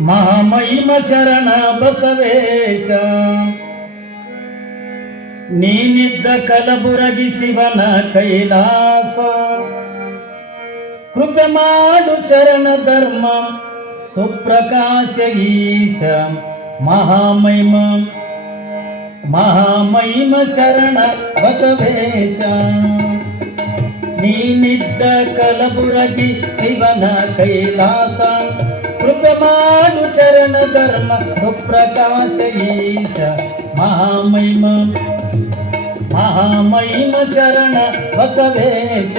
ಮಹಾಮಹಿಮ ಶರಣ ಬಸವೇಶ, ನೀನಿದ್ದ ಕಲಬುರಗಿ ಶಿವನ ಕೈಲಾಸ. ಕೃಪೆ ಮಾಡು ಶರಣ ಧರ್ಮ ಸುಪ್ರಕಾಶ ಈಶ. ಮಹಾಮಹಿಮ ಮಹಾಮಹಿಮ ಶರಣ ಬಸವೇಶ, ನೀನಿದ್ದ ಕಲಬುರಗಿ ಶಿವನ ಕೈಲಾಸ. ಕೃಪೆ ಮಾಡು ಶರಣ ಧರ್ಮ ಸುಪ್ರಕಾಶ ಈಶ. ಮಹಾಮಹಿಮ ಮಹಾಮಹಿಮ ಶರಣ ಬಸವೇಶ.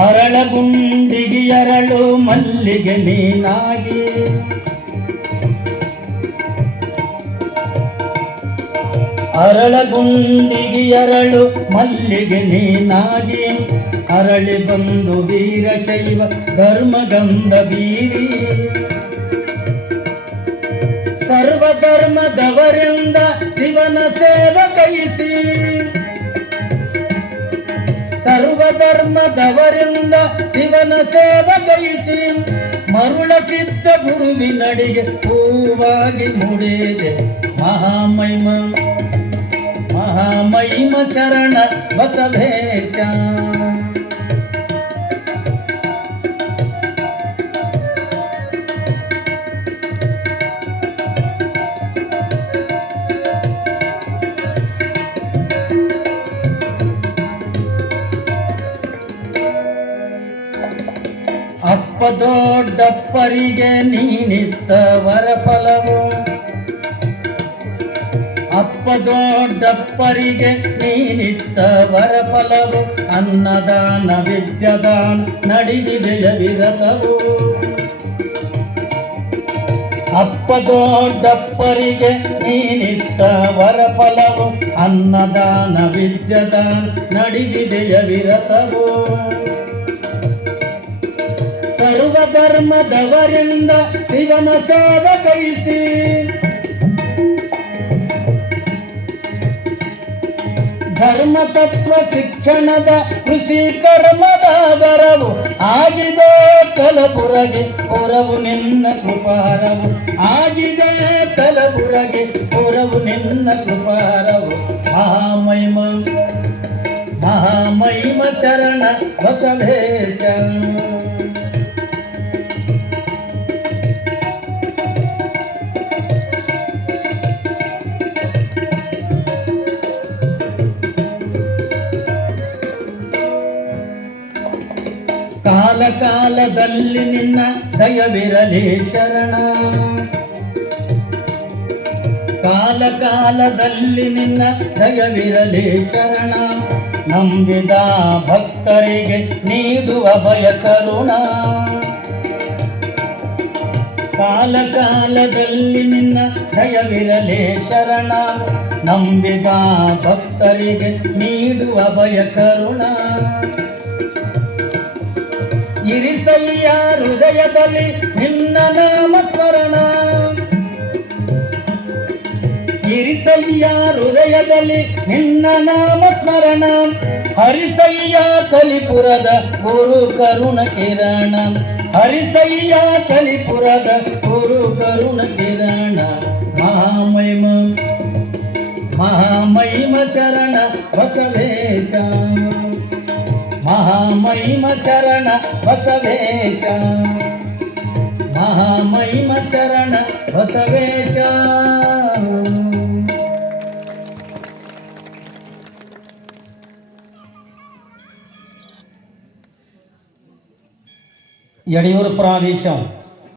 ಅರಳಗುಂಡಿಗೆ ಅರಳು ಮಲ್ಲಿಗೆ ನೀನಾಗಿ, ಅರಳಗುಂಡಿಗೆ ಅರಳು ಮಲ್ಲಿಗೆ ನೀನಾಗಿ. ಅರಳಿ ಬಂದು ವೀರಶೈವ ಧರ್ಮಗಂಧ ಬೀರಿ, ಸರ್ವಧರ್ಮದವರಿಂದ ಶಿವನ ಸೇವೆ ಕೈಸಿ. ಸರ್ವಧರ್ಮದವರಿಂದ ಶಿವನ ಸೇವೆ ಕೈಸಿ, ಮರುಳ ಸಿದ್ಧ ಗುರುವಿನಡಿಗೆ ಹೂವಾಗಿ ಮುಡಿದೆ. ಮಹಾಮಹಿಮ ಮಹಾಮಹಿಮ ಶರಣ ಬಸವೇಶ. ಅಪ್ಪ ದೊಡ್ಡಪ್ಪರಿಗೆ ನೀನಿತ್ತ ವರಫಲವು, ಅಪ್ಪ ದೊಡ್ಡಪ್ಪರಿಗೆ ನೀನಿತ್ತ ವರಫಲವು. ಅನ್ನದಾನ ವಿದ್ಯದಾನ ನಡಿದಿದೆಯ ವಿರತವು. ಅಪ್ಪ ದೊಡ್ಡಪ್ಪರಿಗೆ ನೀನಿತ್ತ ವರಫಲವು. ಅನ್ನದಾನ ವಿದ್ಯದಾನ ನಡಿದಿದೆಯ ವಿರತವು. ಸರ್ವಧರ್ಮದವರಿಂದ ಶಿವನ ಸೇವೆ ಕೈಸಿ, ಧರ್ಮ ತತ್ವ ಶಿಕ್ಷಣದ ಕೃಷಿ ಕರ್ಮದ ಗರವು. ಆಗಿದೆ ಕಲಬುರಗಿ ಪುರವು ನಿನ್ನ ಕೃಪಾರವು. ಆಗಿದೆ ಕಲಬುರಗಿ ಪುರವು ನಿನ್ನ ಕೃಪಾರವು. ಮಹಾಮಹಿಮ ಮಹಾಮಹಿಮ ಶರಣ ಬಸವೇಶ. ಕಾಲ ಕಾಲದಲ್ಲಿ ನಿನ್ನ ದಯವಿರಲಿ ಶರಣ. ಕಾಲ ಕಾಲದಲ್ಲಿ ನಿನ್ನ ದಯವಿರಲಿ ಶರಣ. ನಂಬಿದ ಭಕ್ತರಿಗೆ ನೀಡುವ ಭಯ ಕರುಣ. ಕಾಲ ಕಾಲದಲ್ಲಿ ನಿನ್ನ ದಯವಿರಲಿ ಶರಣ. ನಂಬಿದ ಭಕ್ತರಿಗೆ ನೀಡುವ ಭಯ ಕರುಣ. ಇರಿಸಯ್ಯ ಹೃದಯದಲ್ಲಿ ನಿನ್ನ ನಾಮ ಸ್ಮರಣ. ಇರಿಸಯ್ಯ ಹೃದಯದಲ್ಲಿ ನಿನ್ನ ನಾಮ ಸ್ಮರಣ. ಹರಿಸಯ್ಯ ಕಲಿಪುರದ ಗುರು ಕರುಣ ಕಿರಣ. ಹರಿಸಯ್ಯ ಕಲಿಪುರದ ಗುರು ಕರುಣ ಕಿರಣ. ಮಹಾಮಹಿಮ ಮಹಾಮಹಿಮ ಶರಣ ಬಸವೇಶ. ಮಹಾಮಹಿಮ ಶರಣ ಬಸವೇಶ. ಮಹಾಮಹಿಮ ಶರಣ ಬಸವೇಶ. ಯಡಿಯೂರು ಪ್ರಾದೇಶ.